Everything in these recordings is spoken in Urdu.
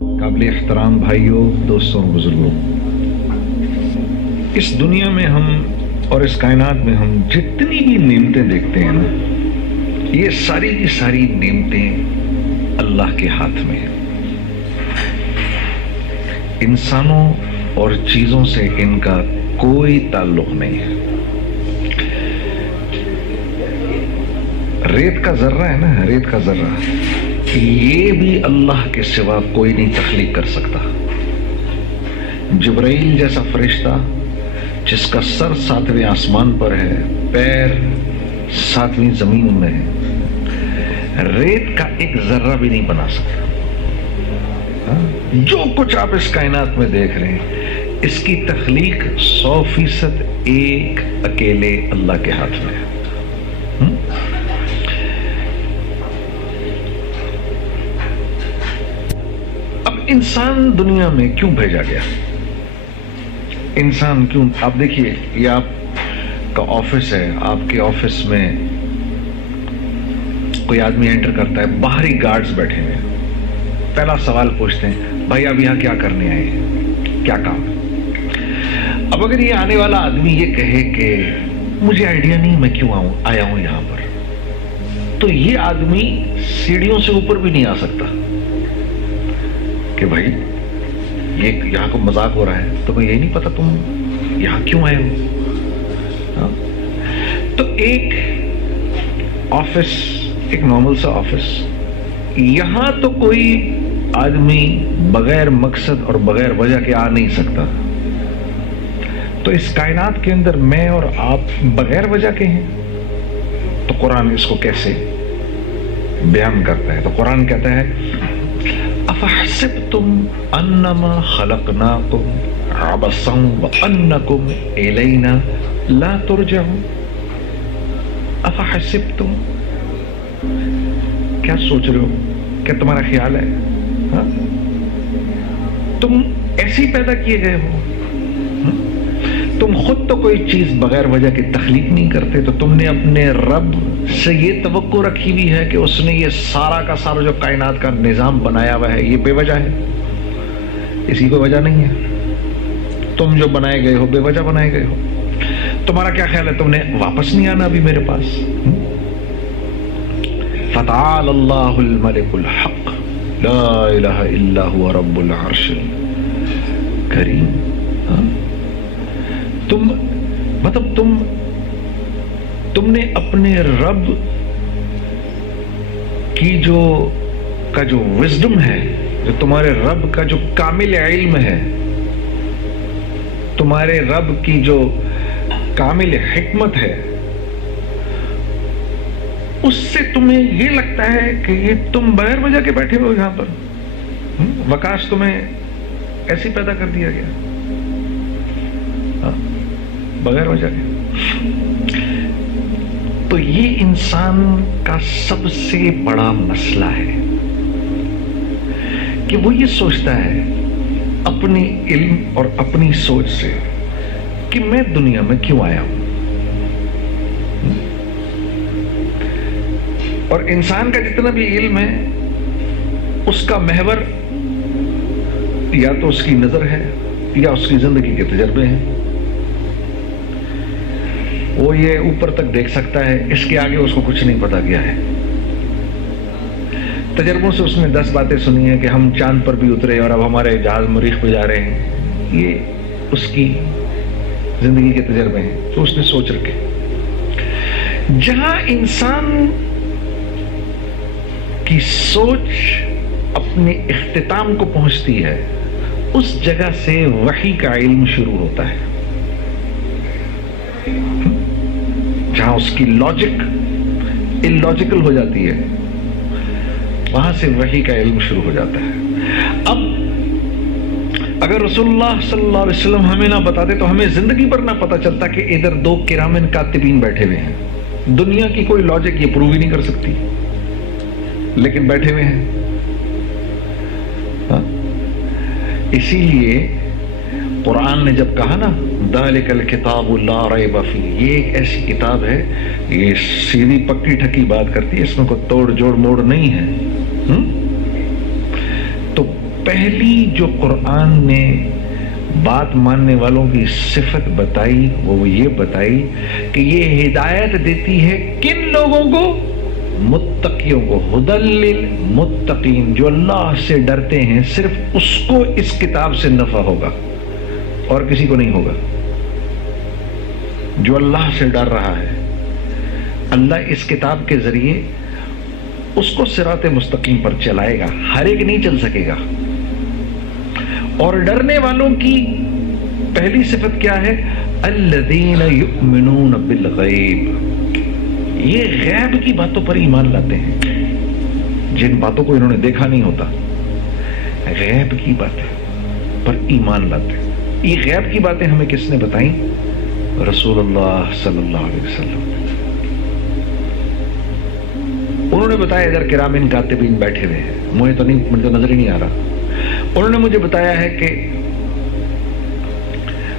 قابل احترام بھائیوں، دوستوں، بزرگوں، اس دنیا میں ہم اور اس کائنات میں ہم جتنی بھی نعمتیں دیکھتے ہیں نا، یہ ساری کی ساری نعمتیں اللہ کے ہاتھ میں ہیں۔ انسانوں اور چیزوں سے ان کا کوئی تعلق نہیں ہے۔ ریت کا ذرہ ہے نا، ریت کا ذرہ، یہ بھی اللہ کے سوا کوئی نہیں تخلیق کر سکتا۔ جبرائیل جیسا فرشتہ جس کا سر 7ویں آسمان پر ہے، پیر 7ویں زمین میں ہے، ریت کا ایک ذرہ بھی نہیں بنا سکتا۔ جو کچھ آپ اس کائنات میں دیکھ رہے ہیں، اس کی تخلیق 100% ایک اکیلے اللہ کے ہاتھ میں ہے۔ انسان دنیا میں کیوں بھیجا گیا؟ انسان کیوں؟ آپ دیکھیے، یہ آپ کا آفس ہے، آپ کے آفس میں کوئی آدمی انٹر کرتا ہے، باہری گارڈز بیٹھے ہوئے ہیں، پہلا سوال پوچھتے ہیں، بھائی آپ یہاں کیا کرنے آئے ہیں، کیا کام ہے؟ اب اگر یہ آنے والا آدمی یہ کہے کہ مجھے آئیڈیا نہیں میں کیوں آیا ہوں یہاں پر، تو یہ آدمی سیڑھیوں سے اوپر بھی نہیں آ سکتا کہ بھائی یہ یہاں کو مذاق ہو رہا ہے، تمہیں یہی نہیں پتا تم یہاں کیوں آئے ہو؟ تو ایک آفس، ایک نارمل سا آفس، یہاں تو کوئی آدمی بغیر مقصد اور بغیر وجہ کے آ نہیں سکتا۔ تو اس کائنات کے اندر میں اور آپ بغیر وجہ کے ہیں، تو قرآن اس کو کیسے بیان کرتا ہے؟ تو قرآن کہتا ہے، افحسبتم انما خلقناکم عبثا وانکم الینا لا ترجعون۔ افحسبتم، کیا سوچ رہے ہو؟ کیا تمہارا خیال ہے تم ایسی پیدا کیے گئے ہو؟ تم خود تو کوئی چیز بغیر وجہ کے تخلیق نہیں کرتے، تو تم نے اپنے رب سے یہ توقع رکھی ہوئی ہے کہ اس نے یہ سارا کا سارا جو کائنات کا نظام بنایا ہوا ہے یہ بے وجہ ہے، اسی کوئی وجہ نہیں ہے۔ تم جو بنائے گئے ہو بے وجہ بنائے گئے ہو۔ تمہارا کیا خیال ہے تم نے واپس نہیں آنا ابھی میرے پاس؟ فتعال اللہ الملک الحق لا الہ الا هو رب العرش الکریم۔ تم نے اپنے رب کی جو وزڈم ہے، جو تمہارے رب کا جو کامل علم ہے، تمہارے رب کی جو کامل حکمت ہے، اس سے تمہیں یہ لگتا ہے کہ یہ تم بغیر وجہ کے بیٹھے ہو یہاں پر، وکاش تمہیں ایسی پیدا کر دیا گیا بغیر وجہ کے۔ تو یہ انسان کا سب سے بڑا مسئلہ ہے کہ وہ یہ سوچتا ہے اپنی علم اور اپنی سوچ سے کہ میں دنیا میں کیوں آیا ہوں۔ اور انسان کا جتنا بھی علم ہے، اس کا محور یا تو اس کی نظر ہے یا اس کی زندگی کے تجربے ہیں۔ وہ یہ اوپر تک دیکھ سکتا ہے، اس کے آگے اس کو کچھ نہیں پتا کیا ہے۔ تجربوں سے اس نے 10 باتیں سنی ہیں کہ ہم چاند پر بھی اترے اور اب ہمارے جہاز مریخ پہ جا رہے ہیں، یہ اس کی زندگی کے تجربے ہیں جو اس نے سوچ رکھے۔ جہاں انسان کی سوچ اپنے اختتام کو پہنچتی ہے، اس جگہ سے وحی کا علم شروع ہوتا ہے۔ جہاں اس کی لاجک اللاجیکل ہو جاتی ہے، وہاں سے وحی کا علم شروع ہو جاتا ہے۔ اب اگر رسول اللہ صلی اللہ علیہ وسلم ہمیں نہ بتاتے تو ہمیں زندگی پر نہ پتا چلتا کہ ادھر 2 کرامن کاتبین بیٹھے ہوئے ہیں۔ دنیا کی کوئی لاجک یہ پروو ہی نہیں کر سکتی، لیکن بیٹھے ہوئے ہیں۔ اسی لیے قرآن نے جب کہا نا ذالک الکتاب لا ریب فیہ، یہ ایک ایسی کتاب ہے، یہ سیدھی پکی ٹھکی بات کرتی ہے، اس میں کوئی توڑ جوڑ موڑ نہیں ہے۔ تو پہلی جو قرآن نے بات ماننے والوں کی صفت بتائی وہ یہ بتائی کہ یہ ہدایت دیتی ہے کن لوگوں کو؟ متقیوں کو. ھدی للمتقین، جو اللہ سے ڈرتے ہیں صرف اس کو اس کتاب سے نفع ہوگا اور کسی کو نہیں ہوگا. جو اللہ سے ڈر رہا ہے اللہ اس کتاب کے ذریعے اس کو صراط مستقیم پر چلائے گا، ہر ایک نہیں چل سکے گا. اور ڈرنے والوں کی پہلی صفت کیا ہے؟ الذین یؤمنون بالغیب، یہ غیب کی باتوں پر ایمان لاتے ہیں، جن باتوں کو انہوں نے دیکھا نہیں ہوتا، غیب کی باتیں پر ایمان لاتے ہیں. یہ غیب کی باتیں ہمیں کس نے بتائیں؟ رسول اللہ صلی اللہ علیہ وسلم. انہوں نے بتایا، ادھر کرامن کاتبین بیٹھے ہوئے ہیں، مجھے تو نظر ہی نہیں آ رہا. انہوں نے مجھے بتایا ہے کہ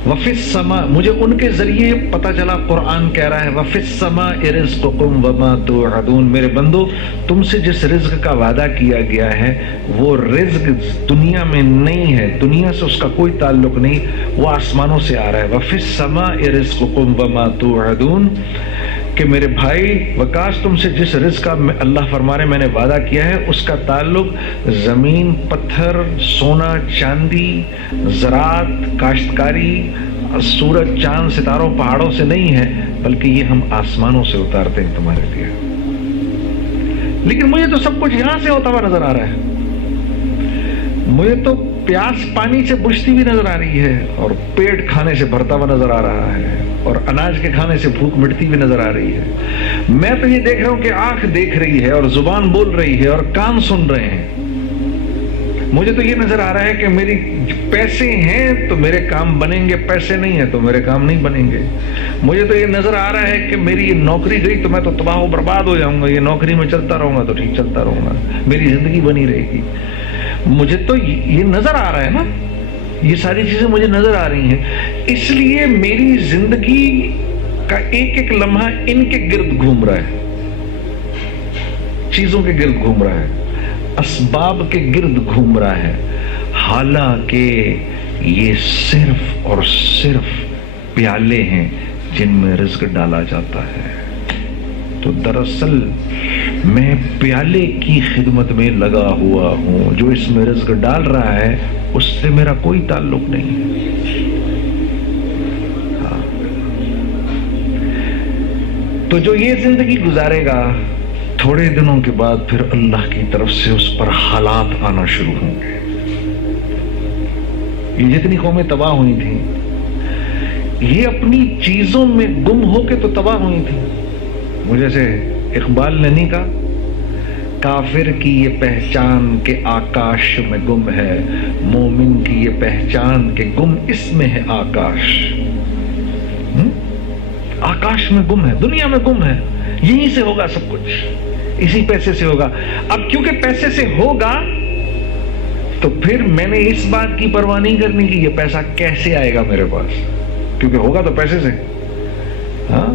وفی السماء، مجھے ان کے ذریعے پتا چلا قرآن کہہ رہا ہے وفی السماء رزقکم وما توعدون، میرے بندو تم سے جس رزق کا وعدہ کیا گیا ہے وہ رزق دنیا میں نہیں ہے، دنیا سے اس کا کوئی تعلق نہیں، وہ آسمانوں سے آ رہا ہے. وفی السماء رزقکم وما توعدون، کہ میرے بھائی وکاس تم سے جس رزق کا اللہ فرما رہے میں نے وعدہ کیا ہے اس کا تعلق زمین، پتھر، سونا، چاندی، زراعت، کاشتکاری، سورج، چاند، ستاروں، پہاڑوں سے نہیں ہے، بلکہ یہ ہم آسمانوں سے اتارتے ہیں تمہارے لیے. لیکن مجھے تو سب کچھ یہاں سے ہوتا ہوا نظر آ رہا ہے، مجھے تو پیاس پانی سے بجھتی ہوئی نظر آ رہی ہے، اور پیٹ کھانے سے بھرتا ہوا نظر آ رہا ہے، اور اناج کے کھانے سے بھوک مٹتی ہوئی نظر آ رہی ہے. میں تو یہ دیکھ رہا ہوں کہ آنکھ دیکھ رہی ہے اور زبان بول رہی ہے اور کان سن رہے ہیں. مجھے تو یہ نظر آ رہا ہے کہ میری پیسے ہیں تو میرے کام بنیں گے، پیسے نہیں ہیں تو میرے کام نہیں بنیں گے. مجھے تو یہ نظر آ رہا ہے کہ میری یہ نوکری گئی تو میں تو تباہ و برباد ہو جاؤں گا، یہ نوکری میں چلتا رہوں گا تو ٹھیک چلتا رہوں گا، میری زندگی بنی رہے گی. مجھے تو یہ نظر آ رہا ہے نا، یہ ساری چیزیں مجھے نظر آ رہی ہیں، اس لیے میری زندگی کا ایک ایک لمحہ ان کے گرد گھوم رہا ہے، چیزوں کے گرد گھوم رہا ہے، اسباب کے گرد گھوم رہا ہے، حالانکہ یہ صرف اور صرف پیالے ہیں جن میں رزق ڈالا جاتا ہے. تو دراصل میں پیالے کی خدمت میں لگا ہوا ہوں، جو اس میں رزق ڈال رہا ہے اس سے میرا کوئی تعلق نہیں ہے. ہاں. تو جو یہ زندگی گزارے گا تھوڑے دنوں کے بعد پھر اللہ کی طرف سے اس پر حالات آنا شروع ہوں گے. یہ جتنی قومیں تباہ ہوئی تھیں یہ اپنی چیزوں میں گم ہو کے تو تباہ ہوئی تھیں. مجھے سے اقبال نے نہیں کہا کافر کی یہ پہچان کہ آکاش میں گم ہے، مومن کی یہ پہچان کہ گم اس میں ہے آکاش. آکاش میں گم ہے، دنیا میں گم ہے، یہیں سے ہوگا سب کچھ، اسی پیسے سے ہوگا. اب کیونکہ پیسے سے ہوگا تو پھر میں نے اس بات کی پرواہ نہیں کرنی کہ یہ پیسہ کیسے آئے گا میرے پاس، کیونکہ ہوگا تو پیسے سے. ہاں